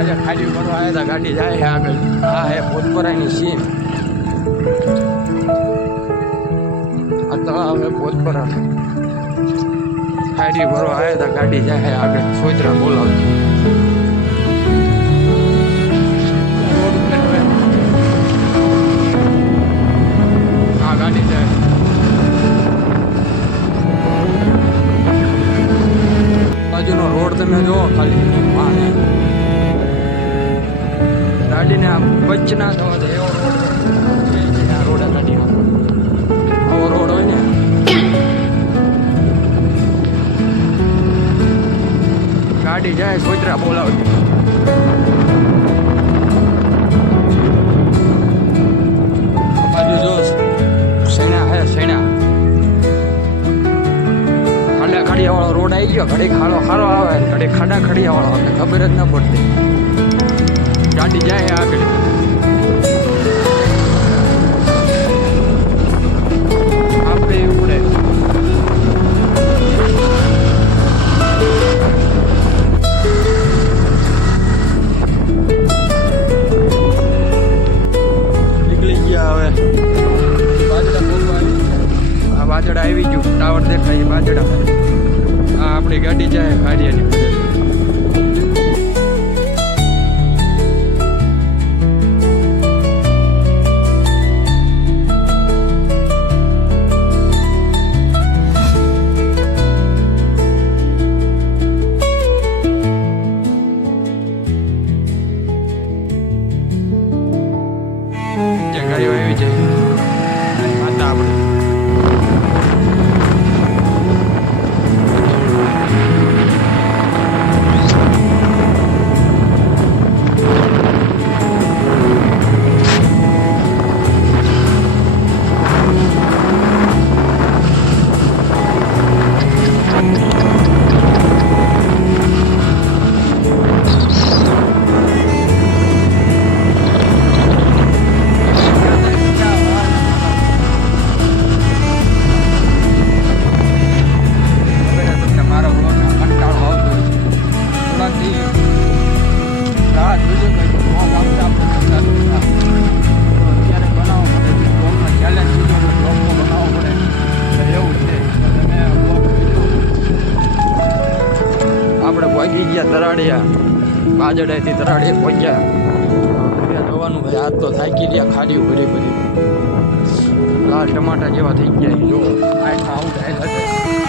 આજે ખાલી કરવા આવ્યા હતા, ગાડી જાય છે આગળ. આ હે પોતપરાની સીમ. આ તળાવ હે પોતપરા. ખાલી ભરવા આવ્યા હતા, ગાડી જાય છે આગળ. સોયત્રા બોલાવતી. આ ગાડી જાય. બાજુનો રોડ તમે જોવો ખાલી પાણી. ગાડીને આ બચ ના થવા દે એવો રોડ છે. આ રોડ ગાડીનો આવો રોડ હોય ને ગાડી જાય સોયત્રા બોલાવતી. બાજુ જો સેણા હે સેણા. ખાડા ખડિયા વાળો રોડ આવી ગયો. ઘડી ખાડો ખારો આવે, ઘડી ખાડા ખડિયા વાળો આવે, ખબર જ ન પડતી. ગાડી જાય આગળ. આપણે ઉપડે નીકળી ગયા. હવે આ વાજડા આવી ગયું. ટાવર દેખાય વાજડા. આ આપણી ગાડી જાય કાર્યની. ગાડીઓ આવી જાય. માતા આપણે પહોંચી ગયા તરાડિયા. બાજડાથી તરાડીએ પહોંચ્યા. જવાનું ભાઈ. આજ તો થાકી ગયા. ખાડીઓ ભરી ભરી લાલ ટમાટા જેવા થઈ ગયા. જો આવું થાય.